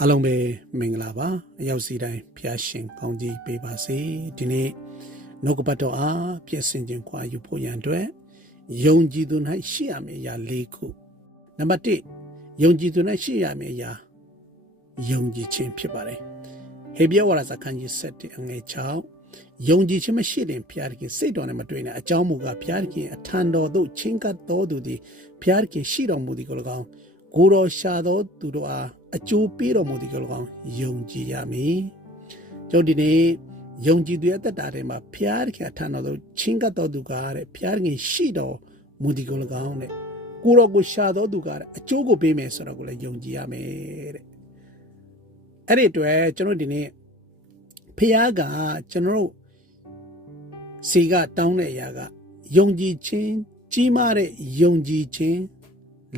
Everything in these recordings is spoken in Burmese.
အားလုံးပဲမင်္ဂလာပါအရောက်စီတိုင်းဖျားရှင်ကောင်းကြီးပေးပါစေဒီနေ့နှုတ်ကပတ်တော်အားပြည့်စင်ခြင်းခွာယူဖို့ရန်အတွက်ယုံကြည်သူ၌ရှိရမယ့်အရာ၄ခုနံပါတ်1ယုံကြည်သူ၌ရှိရမယ့်အရာယုံကြည်ခြင်းဖြစ်ပါတယ်ဟေဘရဲဝါဒစာခန်းကြီး7အငယ်6ယုံကြည်ခြင်းမရှိရင်ဖျားခင်စိတ်တော်နဲ့မတွေ့နဲ့အကြောင်းမူကားဖျားခင်အထံတော်သို့ချင်းကပ်တော်သူသည်ဖျားခင်ရှိတော်မူသည်ကို၎င်းကိုယ်တော်ရှာတော်သူတို့အားအကျိုးပေးတော်မူသည်ကို၎င်းယုံကြည်ရမည်ကျွန်တော်ဒီနေ့ယုံကြည်သူရဲ့အသက်တာထဲမှာဖျားခင်အထံတော်သို့ချင်းကပ်တော်သူကတဲ့ဖျားခင်ရှိတော်မူသည်ကို၎င်းတဲ့ကိုယ်တော်ကိုရှာတော်သူကတဲ့အကျိုးကိုပေးမယ်ဆိုတော့ကိုလည်းယုံကြည်ရမယ်တဲ့အဲ့ဒီအတွက်ကျွန်တော်ဒီနေ့ဖျားကကျွန်တော်စီကတောင်းတဲ့အရာကယုံကြည်ခြင်းကြီးမားတဲ့ယုံကြည်ခြင်း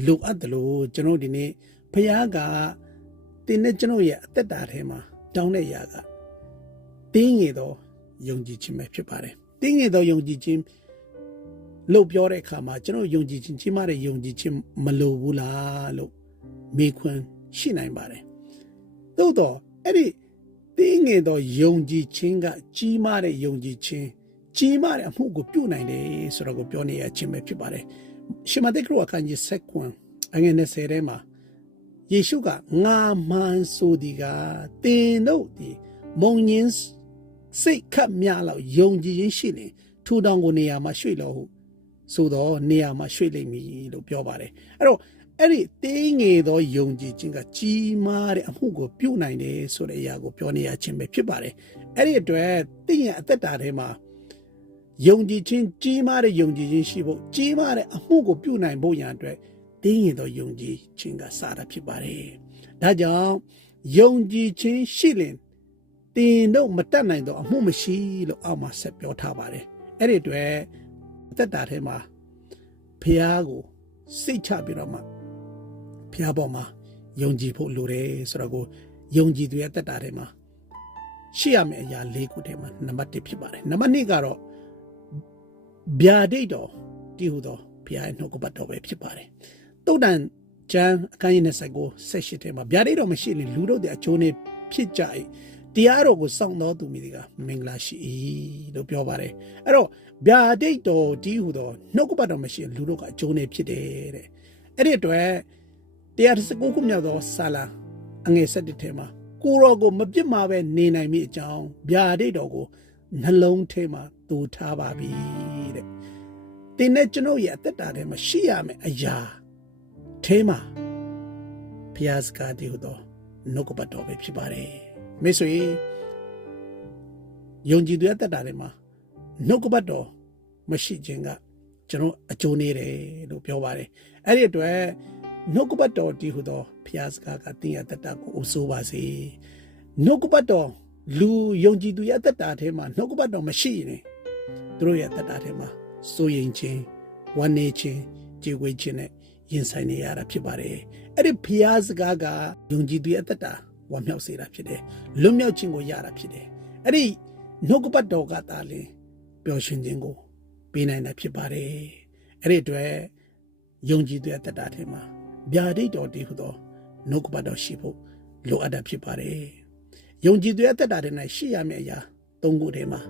လိုအပ်တယ်လို့ကျွန်တော်ဒီနေ့ဖျားကတင်းနဲ့ကျွန်တော်ရဲ့အသက်တာထဲမှာတောင်းတဲ့အရာကတင်းငယ်သောယုံကြည်ခြင်းပဲဖြစ်ပါတယ်တင်းငယ်သောယုံကြည်ခြင်းလို့ပြောတဲ့အခါမှာကျွန်တော်ယုံကြည်ခြင်းကြီးမားတဲ့ယုံကြည်ခြင်းမလိုဘူးလားလို့မေးခွန်းရှိနိုင်ပါတယ်သို့တော့အဲ့ဒီတင်းငယ်သောယုံကြည်ခြင်းကကြီးမားတဲ့ယုံကြည်ခြင်းကြီးမားတဲ့အမှုကိုပြုနိုင်တယ်ဆိုတော့ကိုပြောနေရခြင်းပဲဖြစ်ပါတယ်ရှမသက်ခရစ်အခန်းကြီး7အငယ်20ထဲမှာယေရှုကငါမှန်ဆိုသည်ကတင်တို့ဒီမုံညင်းစိတ်ခတ်များလောက်ယုံကြည်ခြင်းရှိရင်ထူထောင်ကိုနေရာမှာရွှေ့လို့ဟုဆိုတော့နေရာမှာရွှေ့လိမ့်မည်လို့ပြောပါတယ်အဲ့တော့အဲ့ဒီတင်းငယ်သောယုံကြည်ခြင်းကကြီးမားတဲ့အမှုကိုပြုနိုင်တယ်ဆိုတဲ့အရာကိုပြောနေရခြင်းပဲဖြစ်ပါတယ်အဲ့ဒီအတွက်တင်းရဲ့အသက်တာထဲမှာယုံကြည်ခြင်းကြီးမားတဲ့ယုံကြည်ခြင်းရှိဖို့ကြီးမားတဲ့အမှုကိုပြုနိုင်ဖို့ရန်အတွက်တင်းရင်သောယုံကြည်ခြင်းကစတာဖြစ်ပါတယ်။ဒါကြောင့်ယုံကြည်ခြင်းရှိရင်တင်းတို့မတတ်နိုင်သောအမှုမရှိလို့အောက်မှာဆက်ပြောထားပါတယ်။အဲ့ဒီအတွက်အသက်တာထဲမှာဖျားကိုစိတ်ချပြီးတော့မှဖျားပေါ်မှာယုံကြည်ဖို့လိုတယ်ဆိုတော့ကိုယုံကြည်သူရဲ့အသက်တာထဲမှာရှိရမယ့်အရာ၄ခုထဲမှာနံပါတ်1ဖြစ်ပါတယ်။နံပါတ်2ကတော့ဗျာဒိတ်တော်တည်ဟူသောဘုရားရဲ့နှုတ်ကပတ်တော်ပဲဖြစ်ပါတယ်။သုတ်တန်ကျမ်းအခန်းကြီး29 18ထဲမှာဗျာဒိတ်တော်မရှိရင်လူတို့တဲ့အကျိုးနဲ့ဖြစ်ကြ၏တရားတော်ကိုစောင့်တော်သူမိတွေကမင်္ဂလာရှိ၏လို့ပြောပါတယ်။အဲ့တော့ဗျာဒိတ်တော်တည်ဟူသောနှုတ်ကပတ်တော်မရှိရင်လူတို့ကအကျိုးနဲ့ဖြစ်တယ်တဲ့။အဲ့ဒီအတွက်119ခုမြောက်သောစာလံအငယ်7ထဲမှာကိုယ်တော်ကိုမပြစ်မှာပဲနေနိုင်မိအကြောင်းဗျာဒိတ်တော်ကိုနှလုံးထဲမှာတူထားပါပြီတဲ့တင်းနဲ့ကျွန်ုပ်ရဲ့အသက်တာထဲမှာရှိရမယ်အရာထဲမှာဘုရားစကားတည်းဟူသောနှုတ်ကပတ်တော်ပဲဖြစ်ပါတယ်မိတ်ဆွေယုံကြည်သူရဲ့အသက်တာထဲမှာနှုတ်ကပတ်တော်မရှိခြင်းကကျွန်တော်အကျိုးနေတယ်လို့ပြောပါတယ်အဲ့ဒီအတွက်နှုတ်ကပတ်တော်တည်းဟူသောဘုရားစကားကတင်းရဲ့အသက်တာကိုအဆိုးပါစေနှုတ်ကပတ်တော်လူယုံကြည်သူရဲ့အသက်တာထဲမှာနှုတ်ကပတ်တော်မရှိရင်သူတို့ရဲ့အသက်တာထဲမှာစိုးရိမ်ခြင်းဝမ်းနည်းခြင်းကြေကွဲခြင်းနဲ့ရင်ဆိုင်နေရတာဖြစ်ပါတယ်အဲ့ဒီဘုရားစကားကယုံကြည်သူရဲ့အသက်တာဝမ်းမြောက်စေတာဖြစ်တယ်လွတ်မြောက်ခြင်းကိုရတာဖြစ်တယ်အဲ့ဒီနှုတ်ကပတ်တော်ကသာလျှင်ပျော်ရွှင်ခြင်းကိုပေးနိုင်တာဖြစ်ပါတယ်အဲ့ဒီအတွက်ယုံကြည်သူရဲ့အသက်တာထဲမှာဗျာဒိတ်တော်တည်ဟူသောနှုတ်ကပတ်တော်ရှိဖို့လိုအပ်တာဖြစ်ပါတယ်ယုံကြည်သူရဲ့အသက်တာထဲ၌ရှိရမယ့်အရာ၃ခုထဲမှာ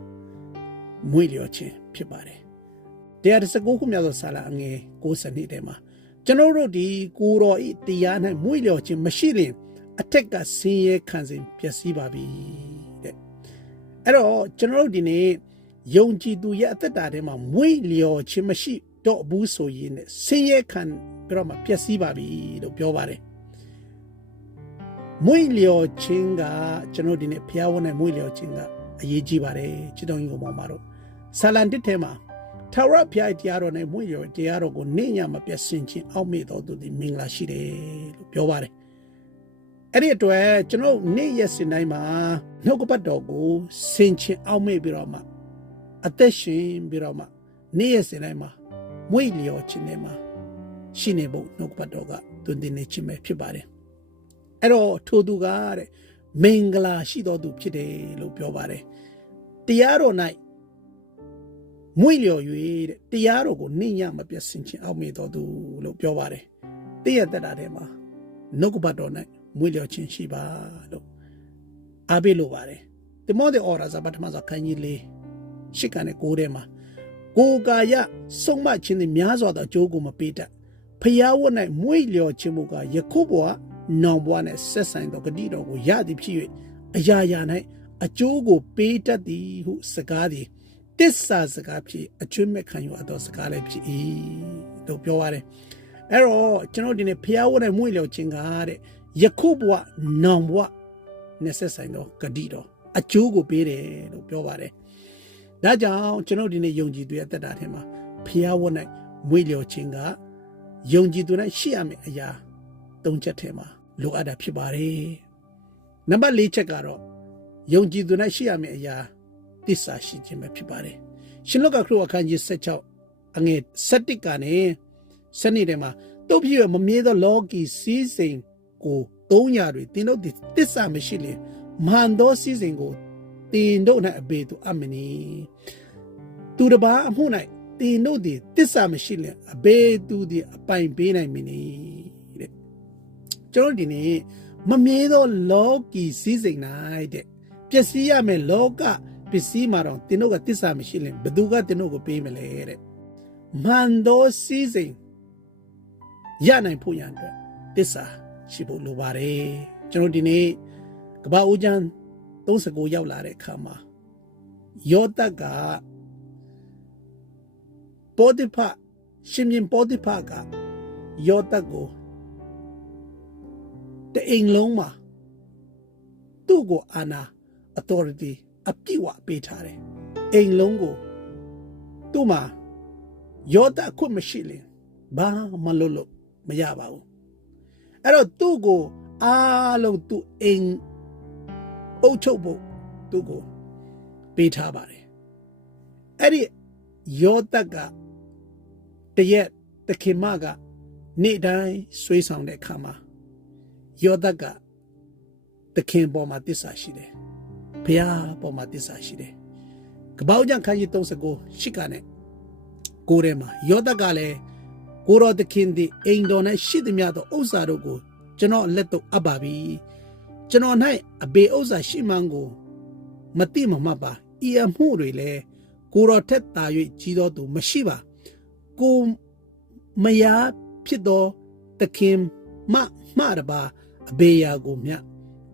မွေ့လျော်ခြင်းဖြစ်ပါတယ်119ခုမြောက်သောစာလံအငယ်92ထဲမှာကျွန်တော်တို့ဒီကိုယ်တော်ဤတရား၌မွေ့လျော်ခြင်းမရှိရင်အထက်ကဆင်းရဲခံစဉ်ပျက်စီးပါပြီတဲ့အဲ့တော့ကျွန်တော်တို့ဒီနေ့ယုံကြည်သူရဲ့အသက်တာထဲမှာမွေ့လျော်ခြင်းမရှိတော့ဘူးဆိုရင်ဆင်းရဲခံပြီးတော့မှပျက်စီးပါပြီလို့ပြောပါတယ်မွေ့လျော်ခြင်းကကျွန်တော်ဒီနေ့ဘုရားဝန်နဲ့မွေ့လျော်ခြင်းကအရေးကြီးပါတယ်ချစ်တော်ကြီးကိုမောင်မတို့ဆာလံတစ်ထဲမှာထာဝရဘုရားတရားတော်နဲ့မွေ့လျော်တရားတော်ကိုနေ့ညမှာပြည့်စင်ခြင်းအောက်မေ့တော်သူသည်မင်္ဂလာရှိတယ်လို့ပြောပါတယ်အဲ့ဒီအတွက်ကျွန်တော်နေ့ရက်စဉ်တိုင်းမှာနှုတ်ကပတ်တော်ကိုဆင်ခြင်အောက်မေ့ပြီးတော့မှအသက်ရှင်ပြီးတော့မှနေ့ရက်စဉ်တိုင်းမှာမွေ့လျော်ခြင်းနဲ့မှာရှိနေဖို့နှုတ်ကပတ်တော်ကတွင်တင်နေခြင်းပဲဖြစ်ပါတယ်အဲ့တော့ထိုသူကတဲ့မင်္ဂလာရှိတော်သူဖြစ်တယ်လို့ပြောပါတယ်တရားတော်၌မွေ့လျော်၍တဲ့တရားတော်ကိုနေ့ညမပြတ်စင်ခြင်းအောက်မေ့တော်သူလို့ပြောပါတယ်တည့်ရတတ်တာထဲမှာနှုတ်ကပတ်တော်၌ မွေးလျော်ခြင်းရှိပါလို့အားပေးလိုပါတယ်တိမောသေဩရာစာပထမဆုံးခန်းကြီးလေးရှစ်ကနေ9ထဲမှာကိုယ်ကာယဆုံးမခြင်းသည်များစွာသောအကျိုးကိုမပေးတတ်ဖျားဝတ်၌မွေးလျော်ခြင်းမူကားယခုဘဝနောင်ဘဝ၌ဆက်ဆိုင်သောဂတိတော်ကိုရသည်ဖြစ်၍အရာရာ၌အကျိုးကိုပေးတတ်သည်ဟုစကားသည်တစ္ဆာစကားဖြစ်အကျွမ်းမဲ့ခံယူအပ်သောစကားလည်းဖြစ်၏လို့ပြောရတယ်အဲ့တော့ကျွန်တော်ဒီနေ့ဖျားဝတ်၌မွေးလျော်ခြင်းကတဲ့ယခုဘဝနောင်ဘဝနဲ့ဆက်ဆိုင်သောဂတိတော်အကျိုးကိုပေးတယ်လို့ပြောပါတယ်ဒါကြောင့်ကျွန်တော်ဒီနေ့ယုံကြည်သူရဲ့အသက်တာထဲမှာဖျားဝတ်၌မွေးလျော်ခြင်းကယုံကြည်သူ၌ရှိရမယ့်အရာ၃ချက်ထဲမှာလိုအပ်တာဖြစ်ပါတယ်နံပါတ်၄ချက်ကတော့ယုံကြည်သူ၌ရှိရမယ့်အရာသစ္စာရှိခြင်းပဲဖြစ်ပါတယ်ရှင်လောကခရစ်အခန်းကြီး16အငယ်7ကနေစနစ်ထဲမှာတို့ပြည့်မမြဲသောလောကီစည်းစိမ်ကို300တွေတင်းတို့သစ္စာမရှိလေမန်သောစည်းစိမ်ကိုတင်းတို့၌အဘေသူအမနီသူတစ်ပါးအမှု၌တင်းတို့သည်သစ္စာမရှိလေအဘေသူသည်အပိုင်ပေးနိုင်မည်တဲ့ကျွန်တော်ဒီနေ့မမြဲသောလောကီစည်းစိမ်၌တဲ့ပျက်စီးရမယ့်လောကပစ္စည်းမှာတော့တင်းတို့ကသစ္စာမရှိလေဘသူကတင်းတို့ကိုပေးမလဲတဲ့မန်သောစည်းစိမ်ရနိုင်ဖို့ရန်အတွက်သစ္စာရှိဖို့လိုပါတယ်ကျွန်တော်ဒီနေ့ကပ္ပဦးကျမ်း39ရောက်လာတဲ့အခါမှာယောသတ်ကပေါတိဖရှင်မြင်းပေါတိဖကယောသတ်ကိုတအိမ်လုံးမှာသူ့ကိုအာဏာ authority အပြည့်ဝပေးထားတယ်အိမ်လုံးကိုသူ့မှာယောသတ်ခွင့်မရှိရင်ဘာမှလို့မရပါဘူးအဲ့တော့သူ့ကိုအားလုံးသူ့အိမ်အုပ်ချုပ်ဖို့သူ့ကိုပေးထားပါတယ်အဲ့ဒီယောသတ်ကတရက်တခင်မကနေ့တိုင်းဆွေးဆောင်တဲ့အခါမှာယောသတ်ကတခင်ပေါ်မှာတစ္ဆာရှိတယ်ဘုရားပေါ်မှာတစ္ဆာရှိတယ်ကပ္ပဦးကျမ်းခန်းကြီး39ရှိကနဲ့ကိုယ်ထဲမှာယောသတ်ကလည်းကိုတော်သခင်သည်အိမ်တော်၌ရှိသမျှသောဥစ္စာတို့ကိုကျွန်တော်လက်သို့အပ်ပါပြီကျွန်တော်၌အဘေဥစ္စာရှိမှန်းကိုမတိမမှတ်ပါဤအမှုတွေလည်းကိုတော်ထက်သာ၍ကြီးတော်သူမရှိပါကိုမယားဖြစ်သောသခင်မှတပါအဘေရာကိုမြတ်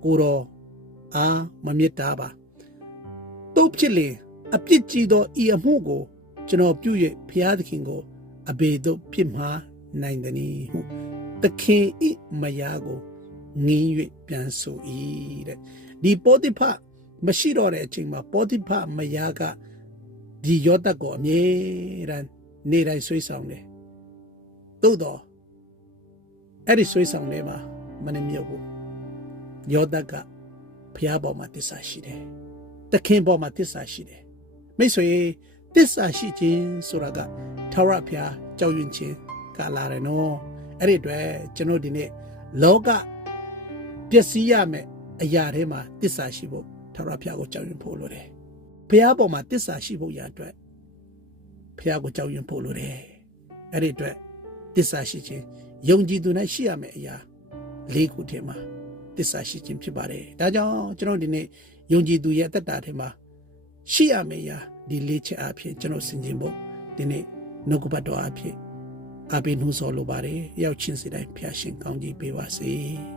ကိုတော်အားမမြတ်တာပါတို့ဖြစ်လင်အပြစ်ကြီးသောဤအမှုကိုကျွန်တော်ပြု၍ဘုရားသခင်ကိုအဘေတို့ပြစ်မှားနိုင်သည်ဟုသခင်ဤမယားကိုငင်း၍ပြန်ဆို၏တဲ့ဒီပေါတိဖမရှိတော့တဲ့အချိန်မှာပေါတိဖမယားကဒီယောသတ်ကိုအမြဲတမ်းနေတိုင်းဆွေးဆောင်တယ်သို့တော့အဲ့ဒီဆွေးဆောင်ထဲမှာမနှမြုပ်ဘူးယောသတ်ကဘုရားပေါ်မှာတစ္ဆာရှိတယ်သခင်ပေါ်မှာတစ္ဆာရှိတယ်မိတ်ဆွေတစ္ဆာရှိခြင်းဆိုတာကထာဝရဘုရားကြောက်ရွံ့ခြင်းကလာတယ်နော်အဲ့ဒီအတွက်ကျွန်တော်ဒီနေ့လောကပျက်စီးရမယ်အရာတွေမှာတစ္ဆာရှိဖို့ထာဝရဘုရားကိုကြောက်ရွံ့ဖို့လိုတယ်ဘုရားပေါ်မှာတစ္ဆာရှိဖို့ရအတွက်ဘုရားကိုကြောက်ရွံ့ဖို့လိုတယ်အဲ့ဒီအတွက်တစ္ဆာရှိခြင်းယုံကြည်သူ၌ရှိရမယ်အရာ၄ခုထဲမှာတစ္ဆာရှိခြင်းဖြစ်ပါတယ်ဒါကြောင့်ကျွန်တော်ဒီနေ့ယုံကြည်သူရဲ့အသက်တာထဲမှာရှိရမယ်အရာဒီ၄ချက်အဖြစ်ကျွန်တော်ဆင်ခြင်ဖို့ဒီနေ့နှုတ်ကပတ်တော်အဖြစ်အပေးနှိုးဆော်လိုပါတယ်ရောက်ချင်းစီတိုင်းဖျားရှင်ကောင်းကြီးပေးပါစေ